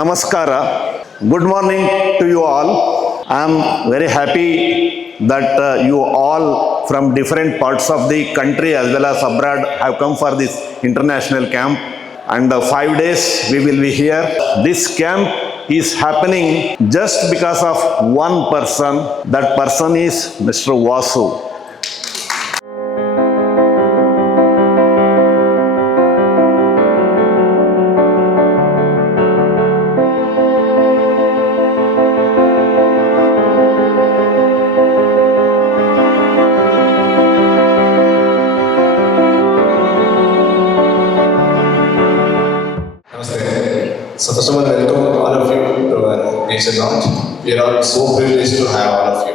Namaskara. Good morning to you all. I am very happy that you all from different parts of the country as well as abroad have come for this international camp. And 5 days we will be here. This camp is happening just because of one person. That person is Mr. Vasu. So first of all, welcome all of you to our nature launch. We are all so privileged to have all of